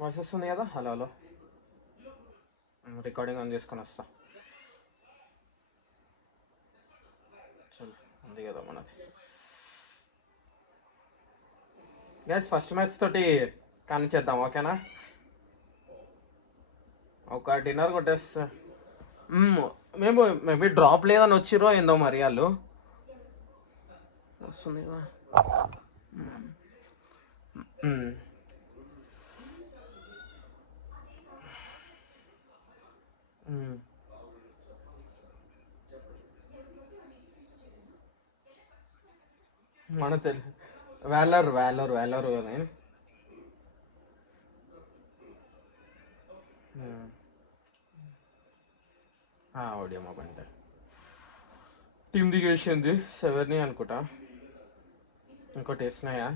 Voice వస్తుంది కదా? Hello hello. Recording on చేసుకొని వస్తా. చలో, ఉంది కదా మనది. గైస్ ఫస్ట్ మ్యాచ్ తోటి కానిచ్చేద్దాం, ఓకేనా? ఒక డిన్నర్ కొట్టేస్తా. మేము మేబీ డ్రాప్ లేదని వచ్చిరో ఏందో మరి వాళ్ళు. వస్తుంది కదా. మన తెలుగు వ్యాలర్ వ్యాలర్ వ్యాలర్ కదా. ఓడియమ్మ పంట టీం దిగేసింది 7 అనుకుంటా. ఇంకోటి వేసినాయా?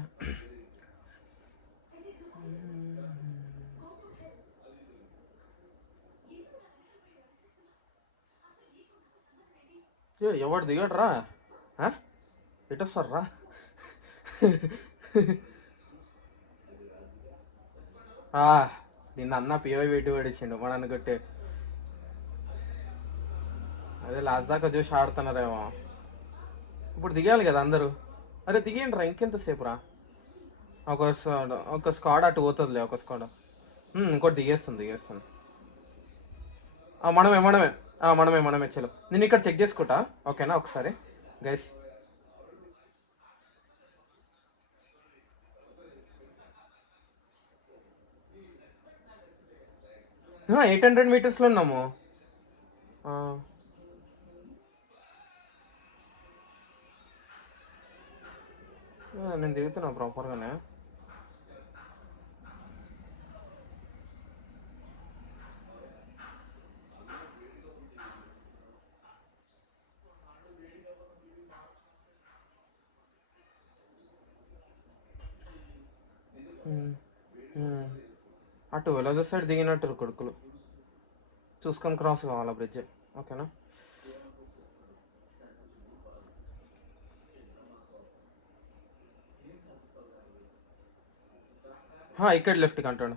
ఎవడు దిగడు రా, ఎటు వస్తారు రా? నిన్న అన్న పిఓ పెట్టి పడిచిండు మన అనుకుంటే. అదే లాస్ట్ దాకా చూసి ఆడుతున్నారేమో. ఇప్పుడు దిగాలి కదా అందరూ. అరే దిగేయండి రా, ఇంకెంతసేపు రా. ఒక స్క్వాడ్ అటు పోతుందిలే, ఒక స్క్వాడ్. ఇంకోటి దిగేస్తుంది. మనమే మనమే మనమే మనమే చలో. నేను ఇక్కడ చెక్ చేసుకుంటా, ఓకేనా? ఒకసారి గైస్. 800 మీటర్స్లో ఉన్నాము. నేను దిగుతున్నా ప్రాపర్గానే. అటు వెలజ సైడ్ దిగినట్టు కొడుకులు. చూసుకొని క్రాస్ కావాలా బ్రిడ్జ్, ఓకేనా? ఇక్కడ లెఫ్ట్కి అంటాడు.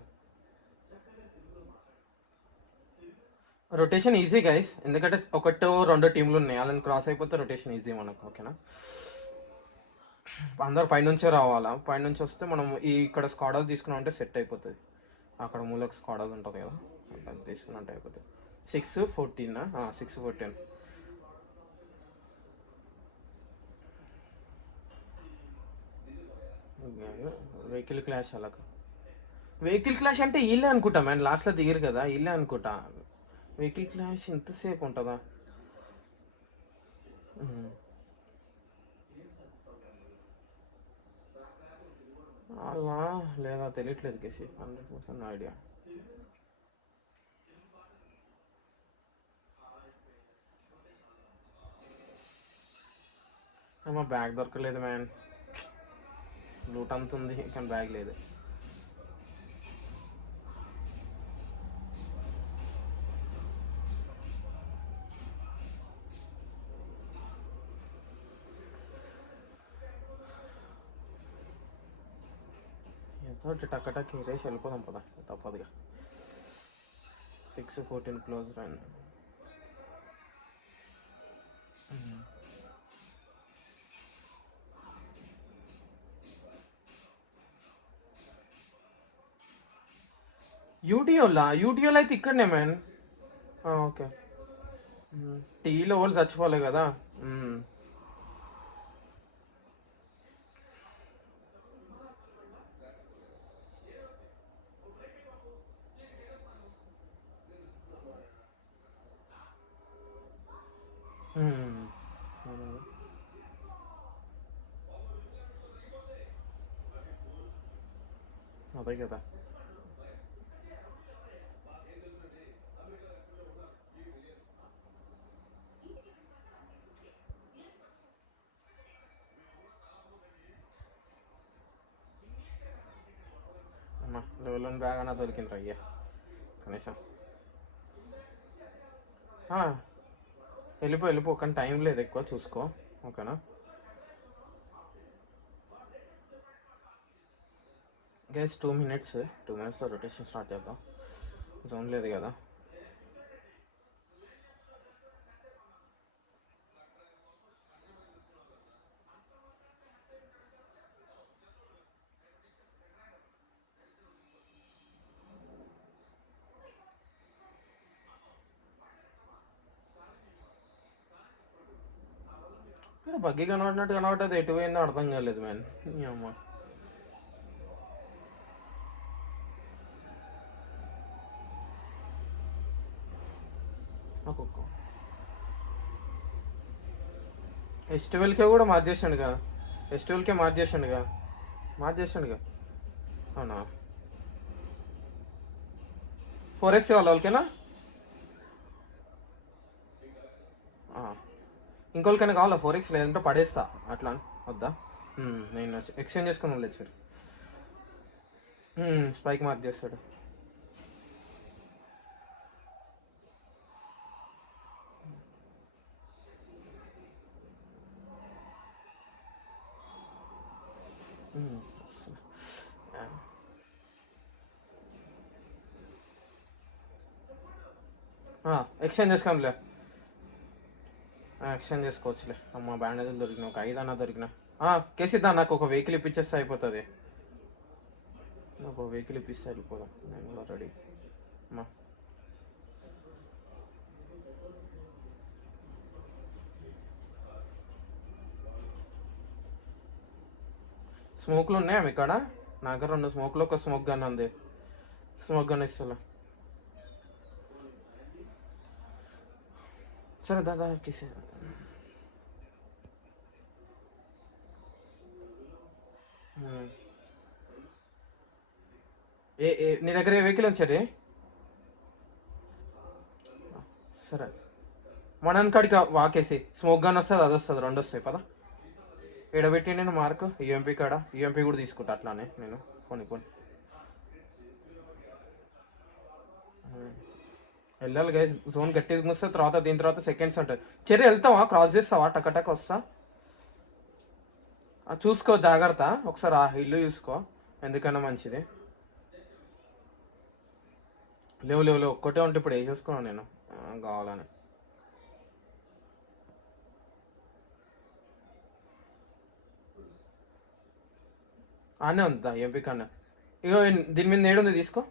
రొటేషన్ ఈజీ గైస్, ఎందుకంటే ఒకటో రెండో టీంలు ఉన్నాయి. వాళ్ళని క్రాస్ అయిపోతే రొటేషన్ ఈజీ మనకు, ఓకేనా? అందరు పైనుంచే రావాలా. పైనుంచి వస్తే మనం ఇక్కడ స్క్వాడ్ హౌస్ తీసుకున్నాం అంటే సెట్ అయిపోతుంది. అక్కడ మూలకు స్క్వాడ్ హౌస్ ఉంటుంది కదా, అట్లా తీసుకున్నట్టు అయిపోతుంది. 6-14 6-14. వెహికల్ క్లాష్ అలాగా. వెహికల్ క్లాష్ అంటే వీళ్ళే అనుకుంటా మ్యాన్, లాస్ట్లో దిగరు కదా వీళ్ళే అనుకుంటా. వెహికల్ క్లాష్ ఇంతసేపు ఉంటుందా? అలా లేదా తెలియట్లేదు కేసీ, 100% ఐడియా. మా బ్యాగ్ దొరకలేదు మ్యాన్. లూట్ అంత ఉంది కానీ బ్యాగ్ లేదు. ఎంతో టక్కటక్ రేసి వెళ్ళిపోదాం పదా, తప్పదుగా. 6-14 క్లోజ్ రన్. యూటీఓలో అయితే ఇక్కడనే మ్యాన్. ఓకే. టీలో వాళ్ళు చచ్చిపోలే కదా. అదే కదా. అమ్మా లెవెల్ 1 బ్యాగ్ అన్నా దొరికింది అయ్యా కనీసం. వెళ్ళిపో కానీ టైం లేదు ఎక్కువ, చూసుకో, ఓకేనా? గైస్ 2 minutes, 2 minutesలో రొటేషన్ స్టార్ట్ చేద్దాం. జోన్ లేదు కదా. బగ్గి కనబడినట్టు కనబడ్డది, ఎటు పోయిందో అర్థం కాలేదు మ్యాన్. అమ్మ ఒక్కొక్క S12కే కూడా మార్చేసాడుగా. S12కే మార్చేసాడుగా. అవునా 4x వాళ్ళ వాళ్ళకేనా? ఇంకోళ్ళకైనా కావాలా 4x? లేదంటే పడేస్తా అట్లా వద్దా? నేను ఎక్స్చేంజ్ చేసుకుని వెళ్ళచ్చు. స్పైక్ మార్క్ చేస్తాడు. ఎక్స్చేంజ్ చేసుకోండిలే. ఎక్స్చేంజ్ చేసుకోవచ్చులే. అమ్మ బ్యాండేజ్లు దొరికినా, ఒక 5 అన్నా దొరికినా. కేసిద్దా, నాకు ఒక వెహికల్ ఇప్పించేస్తే అయిపోతుంది. నాకు ఒక వెహికల్ ఇప్పిస్తే వెళ్ళిపోదాం. నేను కూడా రెడీ. అమ్మా స్మోక్లు ఉన్నాయా మీ కాడ? నా దగ్గర 2 స్మోక్లు, ఒక స్మోక్ గన్ ఉంది. స్మోక్ గన్ ఇస్తా. సరే దాదా కేసే. నీ దగ్గర ఏ వెహికల్ ఉంచారు? సరే మనకాడికి వాకేసి స్మోక్ గన్ వస్తుంది, అది వస్తుంది, 2 వస్తాయి. పదా ఎడబెట్టి నేను మార్క్ యూఎంపీ కాడ. యూఎంపీ కూడా తీసుకుంటా అట్లానే నేను. కొన్ని వెళ్ళాలి గైస్. జోన్ గట్టిగా వస్తే తర్వాత దీని తర్వాత సెకండ్స్ ఉంటుంది. చెర్రీ వెళ్తావా? క్రాస్ చేస్తావా? టకటక్ వస్తా. చూసుకో జాగ్రత్త. ఒకసారి ఆ ఇల్లు చూసుకో, ఎందుకన్నా మంచిది. లేవు ఒక్కటే ఉంటే ఇప్పుడు వేసేసుకున్నాను నేను కావాలని. ఆనే ఉందా ఎంపీ కన్నా? ఇగో దీని మీద ఏడుంది, తీసుకో.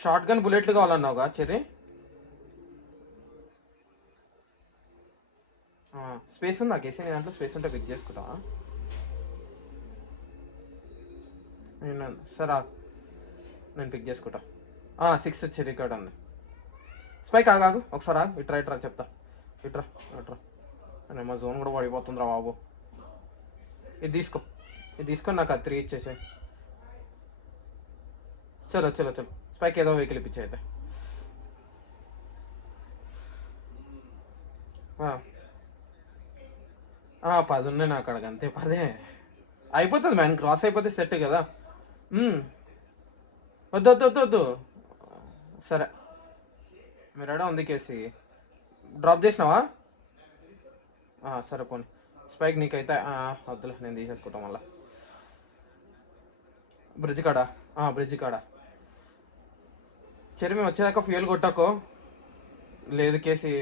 షార్ట్ గన్ బుల్లెట్లు కావాలన్నావుగా చెర్రీ? స్పేస్ ఉందా కేసీ? నీ దాంట్లో స్పేస్ ఉంటే పిక్ చేసుకుంటావా? సరే నేను పిక్ చేసుకుంటా. 6 చెర్రీ కార్డ్ ఉంది. స్పైక్ ఆగాగు ఒకసారి. ఇట్రా చెప్తా. ఇట్రా మా జోన్ కూడా పడిపోతుందిరా బాబు. ఇది తీసుకొని నాకు ఆ 3 ఇచ్చేసే. చలో స్పైక్ ఏదో వెహికల్ ఇప్పించే అయితే. ఆ 10 ఉన్నాయి నాకు అక్కడికి, అంతే. 10 అయిపోతుంది మ్యాన్. క్రాస్ అయిపోతే సెట్ కదా. వద్దు. సరే మీరు ఉంది కేసి. డ్రాప్ చేసినావా? సరే పోనీ. స్పైక్ నీకైతే వద్దులే, నేను తీసేసుకుంటాం మళ్ళా. బ్రిడ్జ్ కాడా. చెరి మేము వచ్చేదాకా ఫ్యూయల్ కొట్టాకో. లేదు కేసి.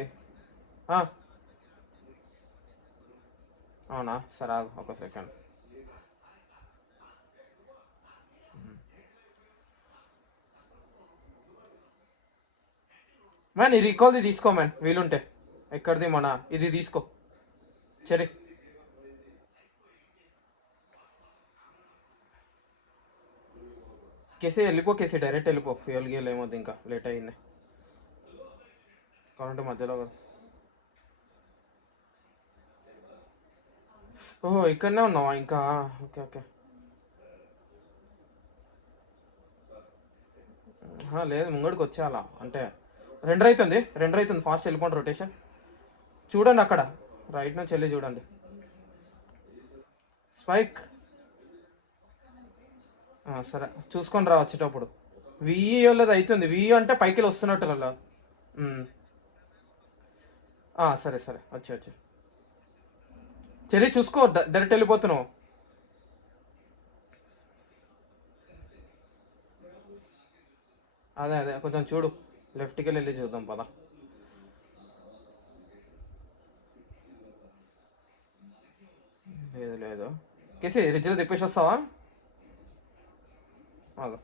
అవునా? సరే ఒక సెకండ్. మ్యాన్ ఈ రీకాల్ది తీసుకో మ్యాన్, వీలుంటే. ఎక్కడిది? మన ఇది తీసుకో చెరి. కేసీ డైరెక్ట్ వెళ్ళిపో. ఫ్యూయల్ గేల్ ఏమొద్దు, ఇంకా లేట్ అయింది. కావాలంటే మధ్యలో ఓహో ఇక్కడనే ఉన్నావా ఇంకా? ఓకే. లేదు ముంగడికి వచ్చేయాలా అంటే. 2 అవుతుంది. ఫాస్ట్ వెళ్ళిపోండి. రొటేషన్ చూడండి అక్కడ, రైట్ నుంచి వెళ్ళి చూడండి. స్పైక్ సరే చూసుకొని రా వచ్చేటప్పుడు. విఈఓలది అవుతుంది. విఈఓ అంటే పైకి వస్తున్నట్టు అలా. సరే వచ్చి చెర్రీ చూసుకో, డైరెక్ట్ వెళ్ళిపోతున్నావు. అదే అదే కొంచెం చూడు, లెఫ్ట్కి వెళ్ళి చూద్దాం పద. లేదు లేదు, కేసీ రిజ్లో తిప్పేసి వస్తావా? ఆగు.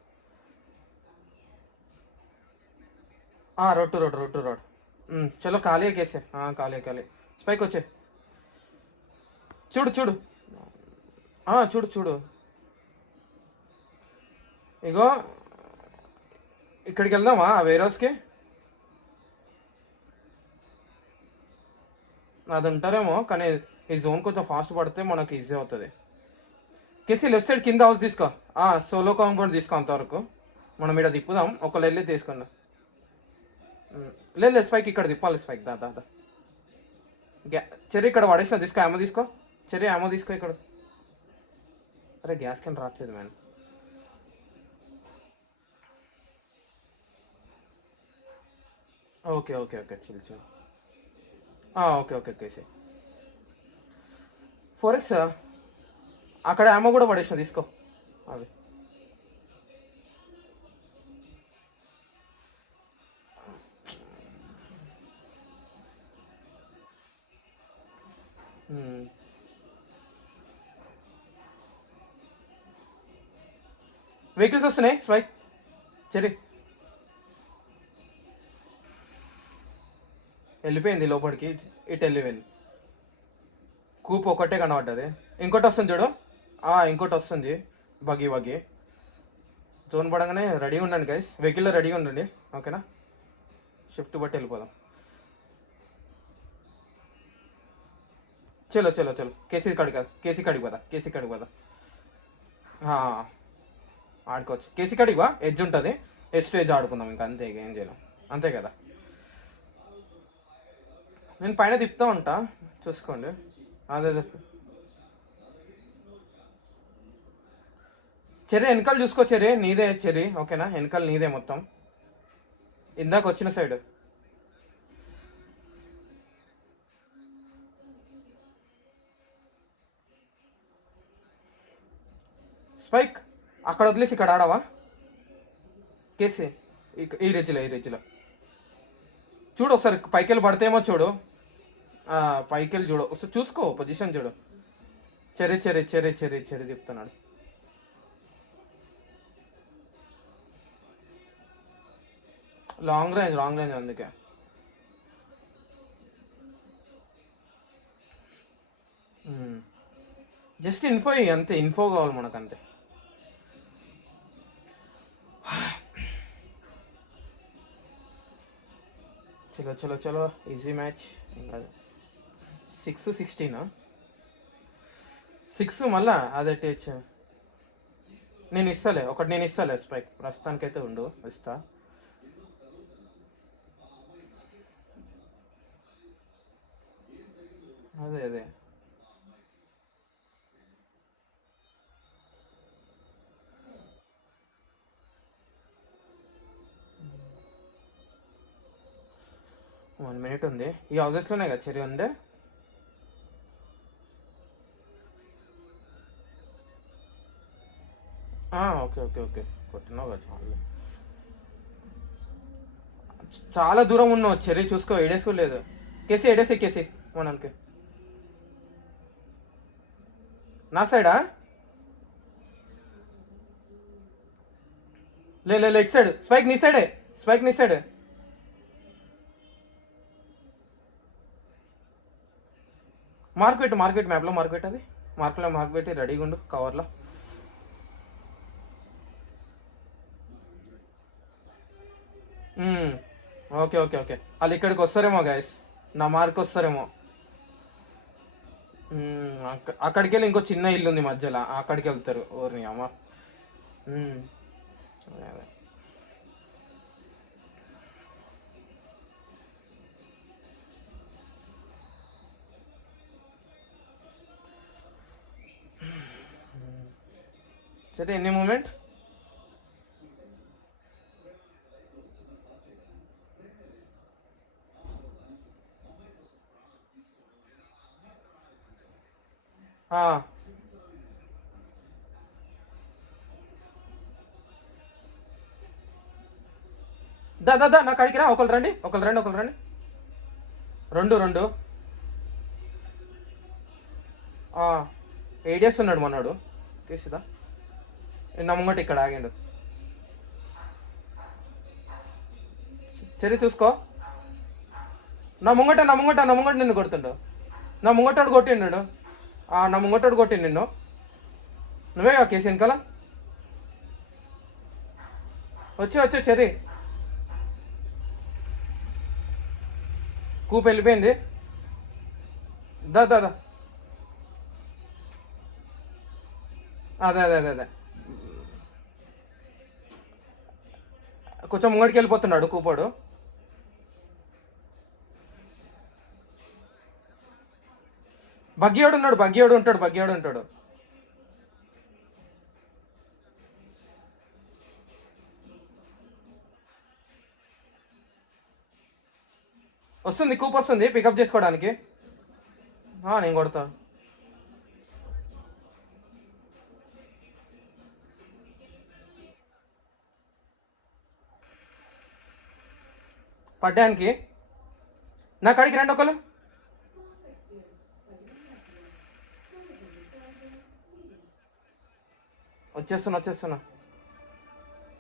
Road to road, road to road. చలో ఖాళీ కేసే, ఖాళీ ఖాళీ. స్పైక్ వచ్చే, చూడు చూడు, చూడు చూడు. ఇగో ఇక్కడికి వెళ్దామా ఆ వేర్ హౌస్కి? అది ఉంటారేమో, కానీ ఈ జోన్ కొంచెం ఫాస్ట్ పడితే మనకి ఈజీ అవుతుంది. కేసీ లెఫ్ట్ సైడ్ కింద హౌస్ తీసుకో, సోలో కాంపౌండ్ తీసుకో. అంతవరకు మనం ఇక్కడ తిప్పుదాం, ఒకళ్ళు వెళ్ళి తీసుకున్నా. లేదు లేదు, స్పైక్ ఇక్కడ తిప్పాలి. స్పైక్ దా దా దా. చెర్రీ ఇక్కడ పడేసిన, తీసుకో యామో తీసుకో. చెర్రీ యామో తీసుకో ఇక్కడ. అరే గ్యాస్ క్యాన్ రావట్లేదు man. Okay okay okay, chill chill. Okay okay KC. 4x అక్కడ యామో కూడా పడేసిన, తీసుకో అవి. వెహికల్స్ వస్తున్నాయి స్పైక్. చెర్రీ వెళ్ళిపోయింది లోపలికి, ఇటు వెళ్ళిపోయింది. కూప్ ఒకటే కనబడ్డది, ఇంకోటి వస్తుంది చూడు. ఇంకోటి వస్తుంది, బగ్గి బగ్గి. జోన్ పడగానే రెడీగా ఉండండి గైస్, వెహికల్లో రెడీగా ఉండండి, ఓకేనా? షిఫ్ట్ బట్టి వెళ్ళిపోదాం. చలో చలో చలో, కేసీ కాడికి కదా, కేసీ కాడికి పోదా, కేసీ కాడికి పోదా. ఆడుకోవచ్చు, కేసీ కాడికి వా, ఎడ్జ్ ఉంటుంది, ఎడ్జ్ టు ఎడ్జ్ ఆడుకుందాం, ఇంకా అంతే, ఏం చేయలేం, అంతే కదా. నేను పైన తిప్పుతా ఉంటా, చూసుకోండి. అదే అదే, చెర్రీ వెనకాల చూసుకో. చెర్రీ నీదే, చెర్రీ ఓకేనా, వెనకాల నీదే మొత్తం, ఇందాక వచ్చిన సైడ్. స్పైక్ అక్కడ వదిలేసి ఇక్కడ ఆడవా కేసీ? ఈ రేంజ్లో, ఈ రేంజ్లో చూడు ఒకసారి, పైకి వెళ్ళి పడితేమో చూడు. పైకి వెళ్ళి చూడు ఒకసారి, చూసుకో పొజిషన్ చూడు. Cherry cherry cherry cherry cherry చెప్తున్నాడు. లాంగ్ రేంజ్, లాంగ్ రేంజ్, అందుకే. జస్ట్ ఇన్ఫో అంతే, ఇన్ఫో కావాలి మనకు అంతే. చలో చలో చలో, ఈజీ మ్యాచ్. 6-16, 6 మళ్ళా అదే టేచ్. నేను ఇస్తాలే ఒకటి, నేను ఇస్తాలే స్పైక్, ప్రస్తుతానికైతే ఉండు, ఇస్తా. అదే అదే, వన్ మినిట్ ఉంది. ఈ హౌసెస్లోనే కదా చెర్రీ ఉండే. ఓకే ఓకే ఓకే, కొట్టినావు కదా చాలా. చాలా దూరం ఉన్నావు చెర్రీ, చూసుకో. ఏడేసుకో లేదు కేసీ, ఏడేసి కేసీ మనకి. నా సైడా? లేదు ఇటు సైడ్. స్పైక్ నీ సైడే, స్పైక్ నీ సైడే. మార్కెట్ మార్కెట్ మ్యాప్లో మార్కెట్, అది మార్క్లో మార్క్ పెట్టి రెడీగా ఉండు కవర్లో. ఓకే ఓకే ఓకే, వాళ్ళు ఇక్కడికి వస్తారేమో గైస్, నా మార్క్ వస్తారేమో. అక్కడికి వెళ్ళి ఇంకో చిన్న ఇల్లు ఉంది మధ్యలో, అక్కడికి వెళ్తారు. ఓర్ని అమ్మ. అదే అదే. సరే ఎన్ని మూమెంట్? దా దా దా నా కాడికి రా, ఒకళ్ళు రండి, ఒకళ్ళు రండి, ఒకళ్ళు రండి. రెండు రెండు ఏడేస్తున్నాడు మనోడు. తీసుదా నా ముంగట ఇక్కడ ఆగిండు. చెరి చూసుకో. నా ముంగట నిన్ను కొడుతుండు. నా ముంగటాడు కొట్టిండు. నా ముంగటాడు కొట్టిండు నిన్ను. నువ్వే కేసు వెనకాల వచ్చి చెరి. కూపు వెళ్ళిపోయింది. దా దా దా అదే అదే అదే అదే కొంచెం ముంగడికి వెళ్ళిపోతున్నాడు కూపోడు. బగ్గియోడు ఉంటాడు. వస్తుంది, కూప్ వస్తుంది పికప్ చేసుకోవడానికి. నేను కొడతా. పడ్డానికి నా కాడికి రండి ఒకళ్ళు. వచ్చేస్తున్నా.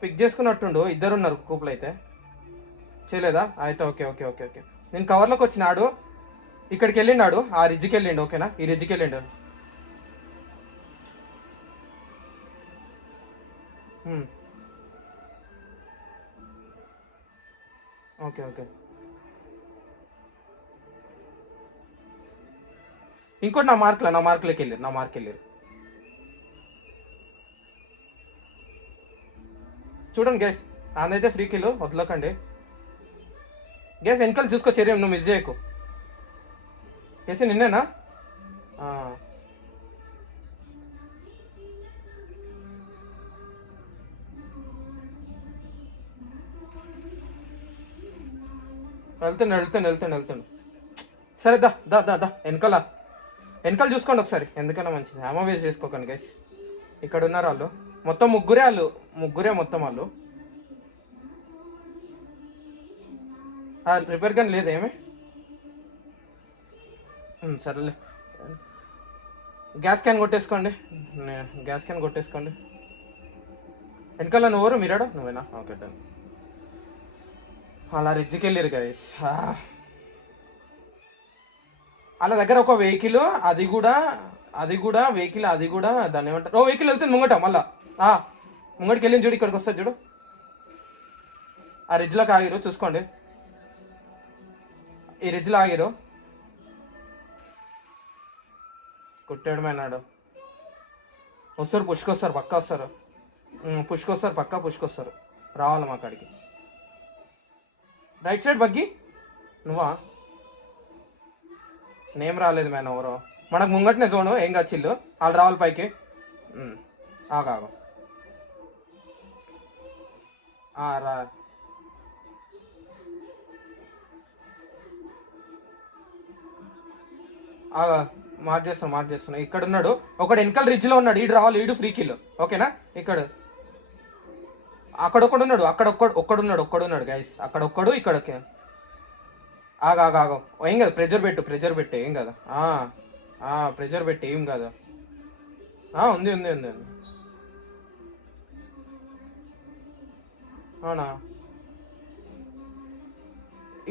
పిక్ చేసుకున్నట్టుండు. ఇద్దరున్నారు కూపులు అయితే. చేయలేదా? అయితే ఓకే. నేను కవర్లోకి వచ్చినాడు. ఇక్కడికి వెళ్ళినాడు. ఆ రిజ్కి వెళ్ళిండు. ఓకేనా? ఈ రిజ్కి వెళ్ళిండు. ఓకే. ఇంకోటి నా మార్కులోకి వెళ్ళారు. చూడండి గైస్, అందైతే ఫ్రీ కిల్ వదలకండి గైస్. వెనకాల చూసుకో చెర్రీ, నువ్వు మిస్ చేయకు. కేసీ నిన్నేనా? వెళ్తాను. సరే దా వెనకాల చూసుకోండి ఒకసారి. ఎందుకన్నా మంచిది. ఆమో వేస్ట్ చేసుకోకండి గైస్. ఇక్కడ ఉన్నారు వాళ్ళు మొత్తం ముగ్గురే మొత్తం వాళ్ళు. రిపేర్ గన్ లేదేమి? సరేలే. గ్యాస్ క్యాన్ కొట్టేసుకోండి. వెనకాల నువ్వరు మీరాడు నువ్వేనా? Okay done. అలా రిజ్కి వెళ్ళారు గైస్. వాళ్ళ దగ్గర ఒక వెహికల్, అది కూడా వెహికల్, అది కూడా దాన్ని ఏమంటారు, వెహికల్ వెళ్తుంది ముంగట. మళ్ళా ముంగటికి వెళ్ళింది చూడు, ఇక్కడికి వస్తుంది చూడు. ఆ రిజ్లోకి ఆగిరు, చూసుకోండి. ఈ రిజ్లో ఆగిరు. కొట్టాడమన్నాడు. వస్తారు, పుష్కొస్తారు, పక్కా వస్తారు. పుష్కొస్తారు. రావాలి మా కాడికి. రైట్ సైడ్ బగ్గి నువ్వా? నేమ్ రాలేదు మ్యాన్. ఎవరో మనకు ముంగటనే జోను. ఏం కచ్చిల్లు వాళ్ళు రావాలి పైకి. ఆగాగు. రా. మార్చేస్తున్నా. ఇక్కడ ఉన్నాడు ఒకడు, వెనకాల రిజ్లో ఉన్నాడు. ఈడు రావాలి, ఈడు ఫ్రీ కిల్. ఓకేనా? ఇక్కడ అక్కడ ఒక్కడున్నాడు. ఒక్కడున్నాడు గైస్. అక్కడ ఒక్కడు, ఇక్కడ ఆగాగు. ఏం కదా, ప్రెజర్ పెట్టు. ఏం కదా, ప్రెజర్ పెట్టి ఏం కాదు. ఉంది. అవునా?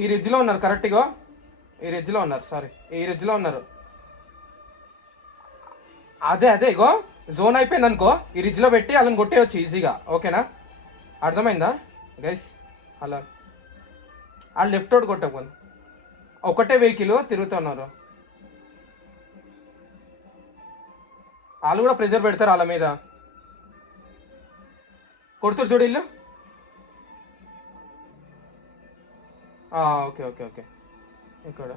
ఈ రిజ్లో ఉన్నారు కరెక్ట్గా. ఈ రిజ్లో ఉన్నారు. అదే ఇగో జోన్ అయిపోయింది అనుకో, ఈ రిజ్లో పెట్టి వాళ్ళని కొట్టేయచ్చు ఈజీగా. ఓకేనా? అర్థమైందా గైస్? అలా వాళ్ళు లెఫ్ట్ అవుట్ కొట్టకపోను. ఒకటే వెహికల్ తిరుగుతున్నారు. వాళ్ళు కూడా ప్రెజర్ పెడతారు వాళ్ళ మీద. కొడుతురు చూడు ఇల్లు. ఓకే. ఇక్కడ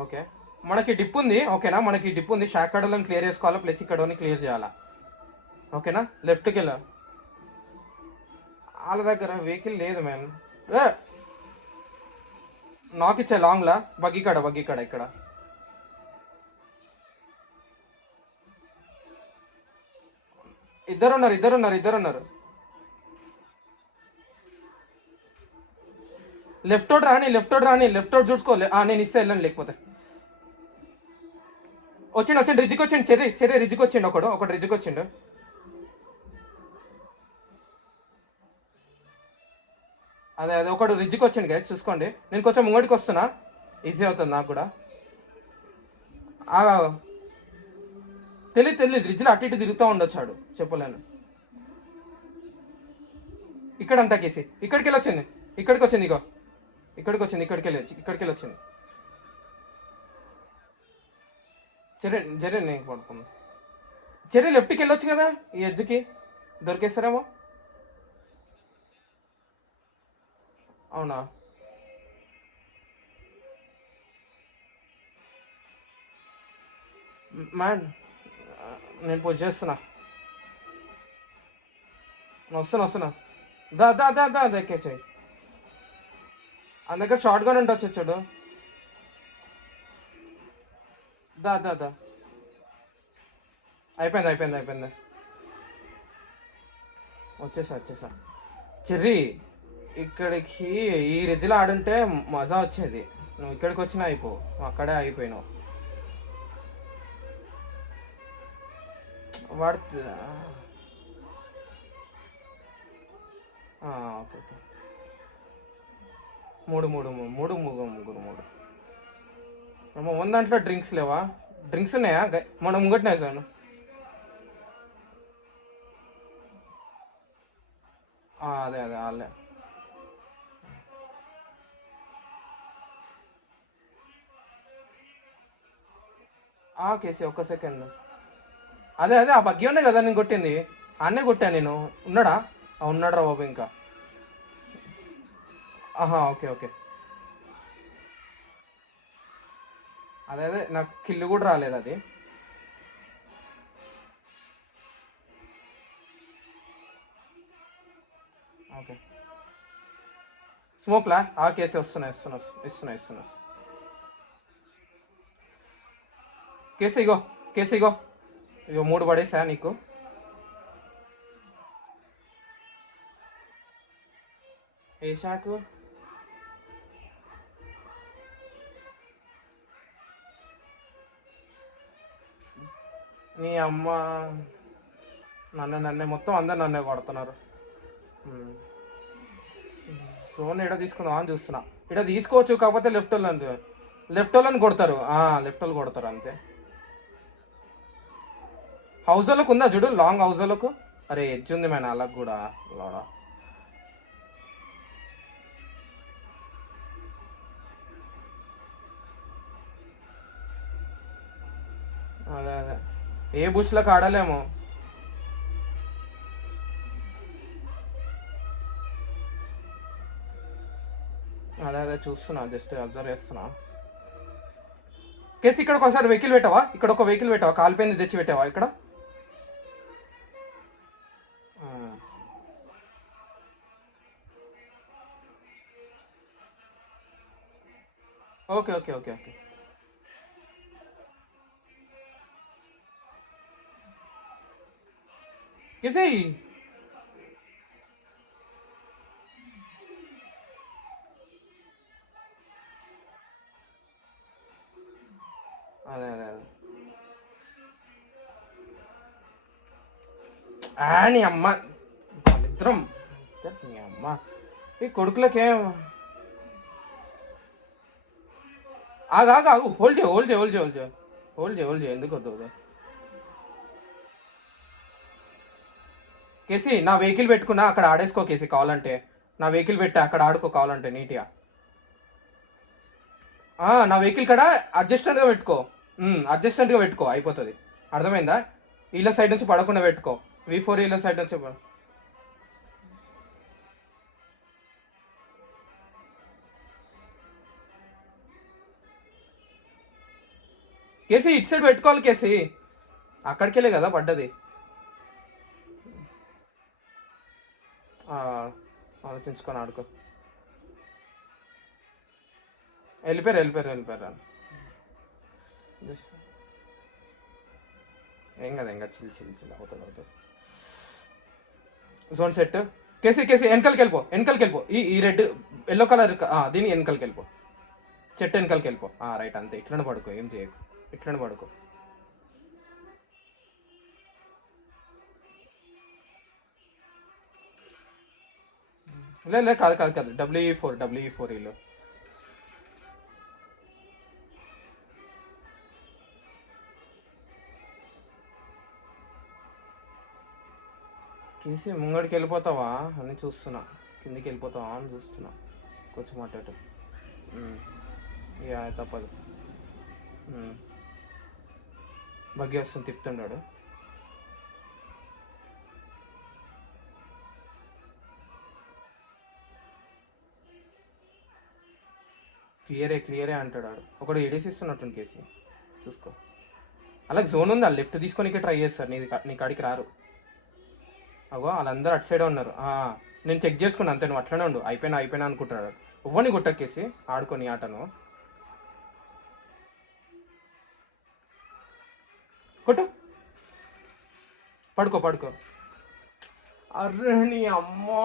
ఓకే, మనకి డిప్ ఉంది. ఓకేనా? షాక్ కడలను క్లియర్ చేసుకోవాలా, ప్లస్ ఇక్కడ క్లియర్ చేయాలా. ఓకేనా? లెఫ్ట్కి వెళ్ళా. వాళ్ళ దగ్గర వెహికల్ లేదు మ్యాన్. నాకు ఇచ్చే లాంగ్లా బగ్గికాడ ఇక్కడ ఇద్దరున్నారు. లెఫ్ట్ అవుట్ రాని లెఫ్ట్ అవుట్ చూసుకోలే. నేను ఇస్తే వెళ్ళండి లేకపోతే. వచ్చిండు రిజ్కి వచ్చిండు. చెర్రీ రిజ్కి వచ్చిండు. ఒకటి రిజ్కి వచ్చిండు. అదే ఒకడు రిజ్కి వచ్చిండు గైస్ చూసుకోండి. నేను కొంచెం ముంగడికి వస్తున్నా, ఈజీ అవుతుంది నాకు కూడా. తెలియదు రిజ్లో అటు ఇటు తిరుగుతూ ఉండొచ్చాడు, చెప్పలేను. ఇక్కడంతా కేసి ఇక్కడికి వచ్చింది. ఇగో ఇక్కడికి వచ్చింది. చెర్రీ నేను పడుకున్నా. చెర్రీ లెఫ్ట్కి వెళ్ళొచ్చు కదా, ఈ ఎడ్జ్కి దొరికేస్తారేమో. అవునా? మ్యాన్ నేను పోస్ట్ చేస్తున్నా. వస్తున్నా. దా ఎక్కేసాయి. దగ్గర షార్ట్ గన్ ఉండొచ్చు చూడు. దా అయిపోయింది. వచ్చేసా. చెర్రీ ఇక్కడికి ఈ రిజ్లో ఆడుంటే మజా వచ్చేది. నువ్వు ఇక్కడికి వచ్చినా అక్కడే అయిపోయినావు. ఓకే. ముగ్గురు. మన దాంట్లో డ్రింక్స్ లేవా? డ్రింక్స్ ఉన్నాయా? మనం ముంగట్నే సార్. అదే వాళ్ళే. కేసీ ఒక్క సెకండ్. అదే ఆ బగ్గి ఉన్నాయి కదా నేను కొట్టింది. అన్నే కొట్టాను నేను. ఉన్నాడా రా బాబు ఇంకా. ఓకే. అదే నాకు కిల్లు కూడా రాలేదు అది. ఓకే స్మోక్లా కేసీ ఇస్తున్నా. కేసీ ఇగో 3 పడేసా నీకు. ఏ షాకు? నీ అమ్మ నన్నే మొత్తం అందరు నన్నే కొడుతున్నారు. జోన్ ఎడ తీసుకుందాం అని చూస్తున్నా. ఇక్కడ తీసుకోవచ్చు, కాకపోతే లెఫ్ట్ వాళ్ళని కొడతారు. లెఫ్ట్ వాళ్ళు కొడతారు అంతే. హౌస్ వాళ్ళకు ఉందా చూడు, లాంగ్ హౌస్ వాళ్ళకు. అరే ఎడ్జ్ ఉంది మ్యాన్ అలాగ కూడా. లోడా అదే ఏ బుష్లకు ఆడలేము. అదే చూస్తున్నా, జస్ట్ అబ్జర్వ్ చేస్తున్నా. కేసు ఇక్కడ ఒకసారి వెహికల్ పెట్టావా? ఇక్కడ ఒక వెహికల్ పెట్టావా? కాలిపోయింది తెచ్చి పెట్టావా ఇక్కడ? ఓకే కేసీ అదే నీ అమ్మ ఇద్దరం. నీ అమ్మ ఈ కొడుకులకేం. ఆగు హోల్డ్ చేయ ఎందుకు వద్దు. కేసీ నా వెహికల్ పెట్టుకున్నా, అక్కడ ఆడేసుకో కేసీ కావాలంటే. నా వెహికల్ పెట్టా, అక్కడ ఆడుకో కావాలంటే నీట్గా. నా వెహికల్ కాడ అడ్జస్టెంట్గా పెట్టుకో అయిపోతుంది. అర్థమైందా? వీళ్ళ సైడ్ నుంచి పడకుండా పెట్టుకో. V4 వీళ్ళ సైడ్ నుంచి. కేసీ ఇటు సైడ్ పెట్టుకోవాలి కేసీ. అక్కడికెళ్ళే కదా పడ్డది. ఆలోచించుకొని ఆడుకో. వెళ్ళిపోయారు జస్ట్ ఏం కదా ఇంకా చిల్ అవుతుంది జోన్ సెట్. కేసీ వెనకాలకి వెళ్ళిపో ఈ రెడ్ ఎల్లో కలర్ దీని వెనకాలకి వెళ్ళిపో, చెట్టు వెనకాలకి వెళ్ళిపో. రైట్, అంతే. ఇట్లనే పడుకో, ఏం చేయకు, ఇట్లనే పడుకో. లేదు కాదు WE4 వీళ్ళు. కేసీ ముంగడికి వెళ్ళిపోతావా అని చూస్తున్నా, కిందికి వెళ్ళిపోతావా అని చూస్తున్నా. కొంచెం అటు తప్పదు. బగ్గి వస్తుంది, తిప్పుతుండాడు. క్లియరే అంటాడు వాడు. ఒకడు ఎడేసిస్తున్నట్టు కేసీ, చూసుకో. అలాగే జోన్ ఉంది, ఆ లెఫ్ట్ తీసుకొని ట్రై చేస్తారు, నీ కాడికి రారు. అగో వాళ్ళందరూ అటు సైడే ఉన్నారు. నేను చెక్ చేసుకున్నా, అంతే. నువ్వు అట్లనే ఉండు, అయిపోయినా అనుకుంటున్నాడు. ఇవ్వని గుట్టకేసి ఆడుకొని ఆటను కొట్టు. పడుకో. అర్రే నీ అమ్మా,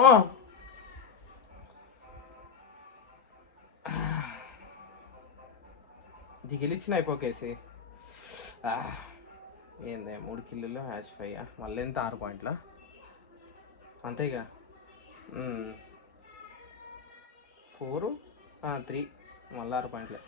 జిగిలిచ్చిన అయిపోకేసి. ఏందే 3 కిల్లులు #5 మళ్ళీ ఎంత 6 పాయింట్ల అంతేగా. 4 3 మళ్ళీ 6 పాయింట్లే.